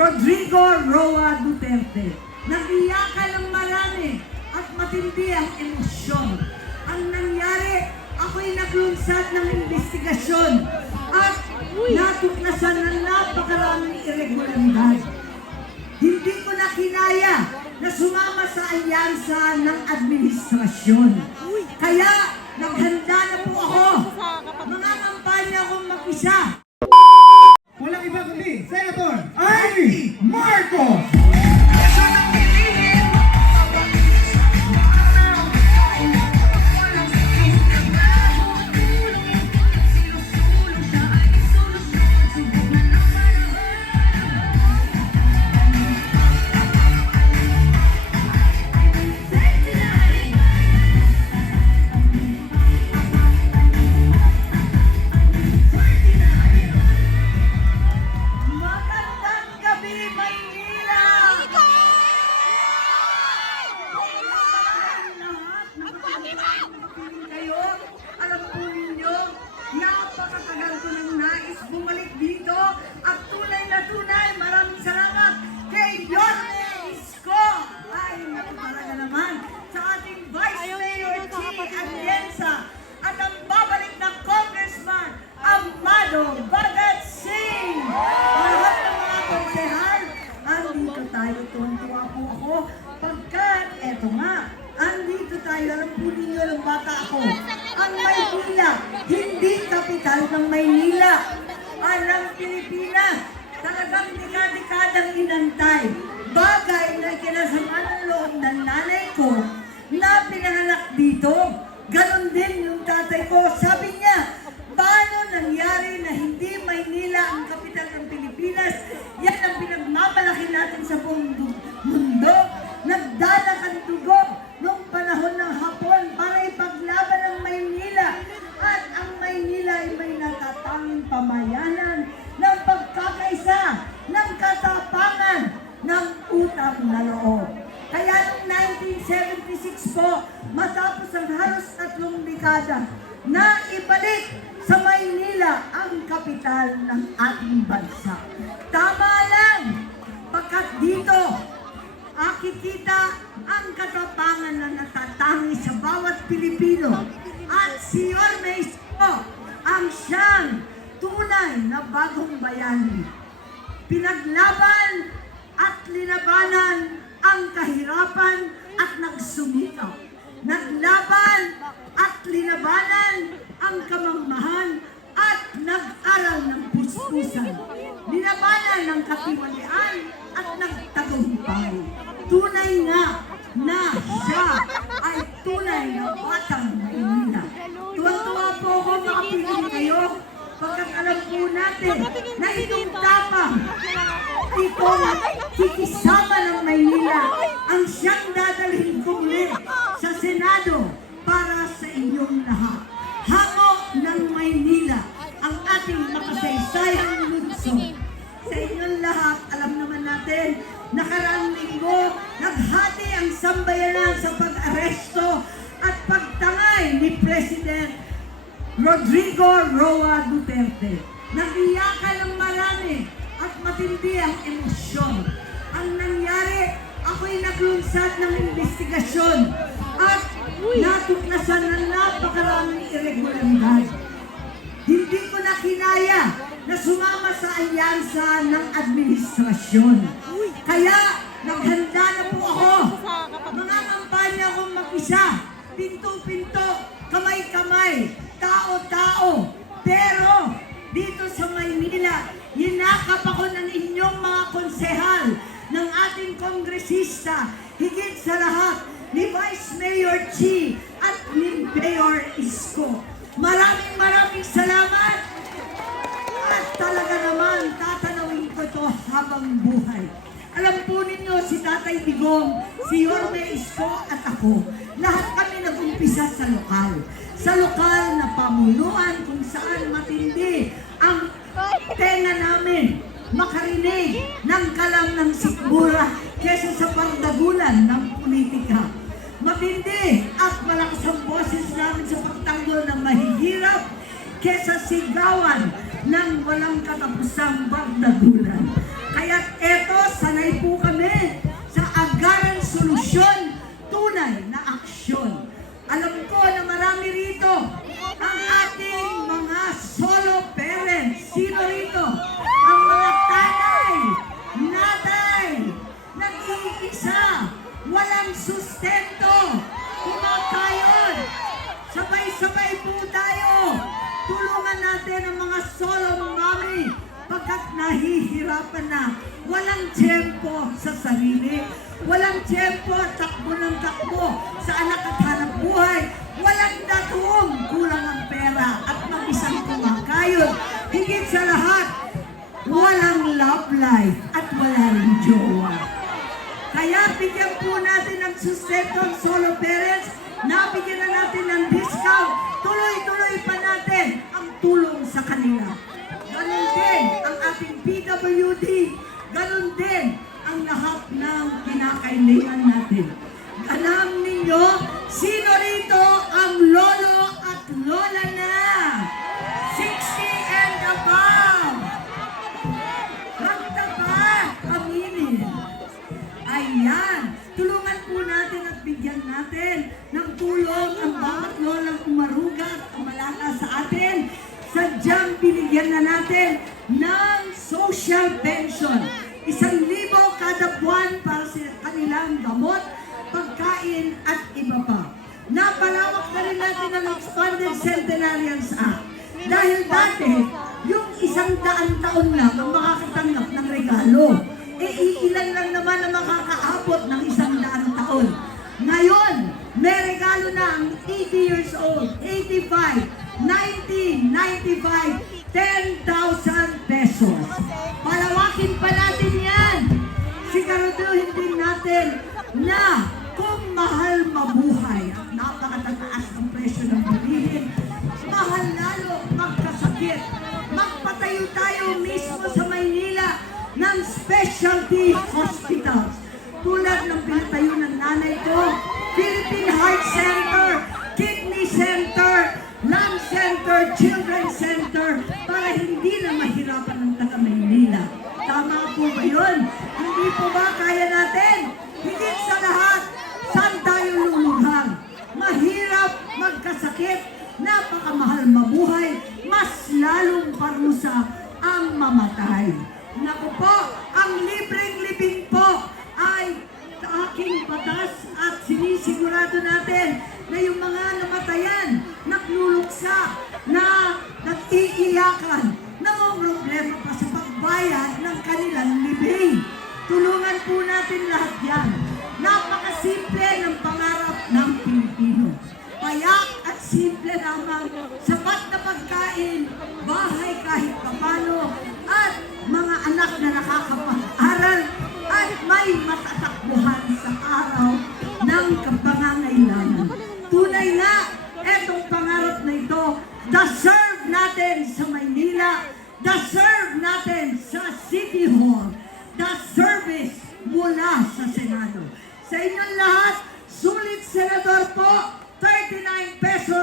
Rodrigo Roa Duterte. Nagiyakan ng marami at matindi ang emosyon. Ang nangyari, ako'y naglunsad ng investigasyon at natuklasan ng napakaraming irregularidad. Hindi ko na kinaya na sumama sa alyansa ng administrasyon. Kaya naghanda na po ako. Mga kampanya akong mag-isa. Walang iba kundi Senator Amy Marcos! Alam po ninyo, napakatagal ko ng nais bumalik dito at tunay na tunay, maraming salamat kay Yorme Isko. Ay, naku talaga naman sa ating Vice Mayor Chi Atienza at ang babalik na Congressman Amado Bagat Singh. Lahat ng mga konsehal, andito tayo, tuwang-tuwa po ako pagkat eto nga, andito tayo, alam po ninyo ng bata ako. Ang Maynila, hindi kapital ng Maynila. Alam Pilipinas, talagang dekadang inantay. Bagay na kinasama ng loob ng nanay ko na pinanganak dito. Ganon din yung tatay ko. Sabi niya, paano nangyari na hindi Maynila ang kapital ng Pilipinas? Yan ang pinagmamalaki natin sa buong mundo. Nagdadak ang dugo noong panahon ng Hapon para ipaglaban ang Maynila. At ang Maynila ay may natatanging pamayanan ng pagkakaisa, ng katapangan, ng utang na loob. Kaya noong 1976 po, matapos ang halos 3 dekada, na ibalik sa Maynila ang kapital ng ating bansa. Tama lang, pagkat dito, makikita ang katapangan na natatangi sa bawat Pilipino. At si Yorme Isko ang siyang tunay na bagong bayani. Pinaglaban at linabanan ang kahirapan at nagsumikaw. Naglaban at linabanan ang kamangmahan at nag-aral ng puspusan. Linabanan ng katiwalian at nagtagumpay. Tunay nga na siya ay tunay na batang Maynila. Tuwang-tuwa po ako makapiling kayo pagkat alam po natin na itong tapang, itong kikisama ng Maynila ang siyang dadalhin kumuli sa Senado para sa inyong lahat. Hango ng Maynila ang ating makasaysayang lungsod. Sa inyong lahat, alam naman natin, nakaraang linggo, naghati ang sambayanan sa pag-aresto at pagtangay ni President Rodrigo Roa Duterte. Nagiyakan ng marami at matindi ang emosyon. Ang nangyari, ako'y naglunsad ng investigasyon at natuklasan ng napakaraming irregularidad. Hindi ko na kinaya na sumama sa alyansa ng administrasyon. Kaya naghanda na po ako. Mga kampanya akong mag-isa, pinto-pinto, kamay-kamay, tao-tao. Pero dito sa Maynila, hinakap ako ng inyong mga konsehal, ng ating kongresista, higit sa lahat, ni Vice Mayor Chi at ni Mayor Isko. Maraming salamat at talaga naman tatanawin ko to habang buhay. Alam po ninyo si Tatay Digong, si Yorme Isko at ako, lahat kami nag-umpisa sa lokal. Sa lokal na pamunuan kung saan matindi ang tenga namin makarinig ng kalam ng sikmura kesa sa pagdagulan ng politika. Matindi at malakas ang boses namin sa pagtanggol ng mahihirap kesa sigawan ng walang katapusang pagdagulan. Kaya't eto, sanay po kami sa agarang solusyon, tunay na aksyon. Alam ko na marami rito ang ating mga solo parents. Sino rito? Ang mga tatay, natay, nag-iisa, walang sustento, kumakayod. Sabay-sabay po tayo. Tulungan natin ang mga solo mommy pagkat nahihirapan na. Walang tiyempo sa sarili. Walang tiyempo at takbo ng takbo sa anak at hanap buhay. Walang datum, kulang ang pera at mag-isang kumakayod. Higit sa lahat, walang love life at wala rin jowa. Kaya bigyan po natin ng sustento ang solo parents, nabigyan na natin ng discount, tuloy-tuloy pa natin ang tulong sa kanila. Ganon din ang ating PWD, ganon din ang lahat ng kinakailangan natin. Alam ninyo, sino rito ang lolo at lola na? 60 and above! Magtapat, aminin. Ayan, tulungan po natin at bigyan natin ng tulong ang bawat lolang umaruga at umalala sa atin. Sadyang binigyan na natin ng social pension. 1,000 kada buwan para sa kanilang gamot, pagkain at iba pa. Napalawak na rin natin ang Expanded Centenarians Act. Dahil dati, yung 100 taon lang ang makakatanggap ng regalo. Iilan lang naman ang makakaabot ng 100 taon. Ngayon, may regalo na ang 80 years old, 85, 90, 95, 10,000 pesos. Palawakin pa natin yan. Siguraduhin din natin na kung mahal mabuhay at napakatataas ang presyo ng bilihin, mahal lalo magkasakit. Magpatayo tayo mismo sa Maynila ng specialty hospitals. Tulad ng pinatayo ng nanay ko, Philippine Heart Center, Kidney Center, Lung Center, Children's Center, para hindi na mahirapan ng taga Maynila. Tama po ba yun? Hindi po ba kaya natin? Higit sa lahat, saan tayo lulughang? Mahirap magkasakit, napakamahal mabuhay, mas lalong parusa ang mamatay. Naku po, ang libreng libing po ay aking batas at sinisigurado natin na yung mga namatayan, nagluluksa, na nag-iiyakan, namumroblema pa sa pagbayad ng kanilang libing. Tulungan po natin lahat yan. Napakasimple ng pangarap ng Pilipino. Payak at simple lamang, sapat na pagkain, bahay kahit papano, at mga anak na nakakapag-aral, at may matatakbuhan sa araw ng kapangangailangan. Tunay na, etong pangarap na ito, deserve natin sa Maynila, deserve natin sa City Hall, the service mula sa Senado. Sa inyong lahat, sulit senador po, 39 pesos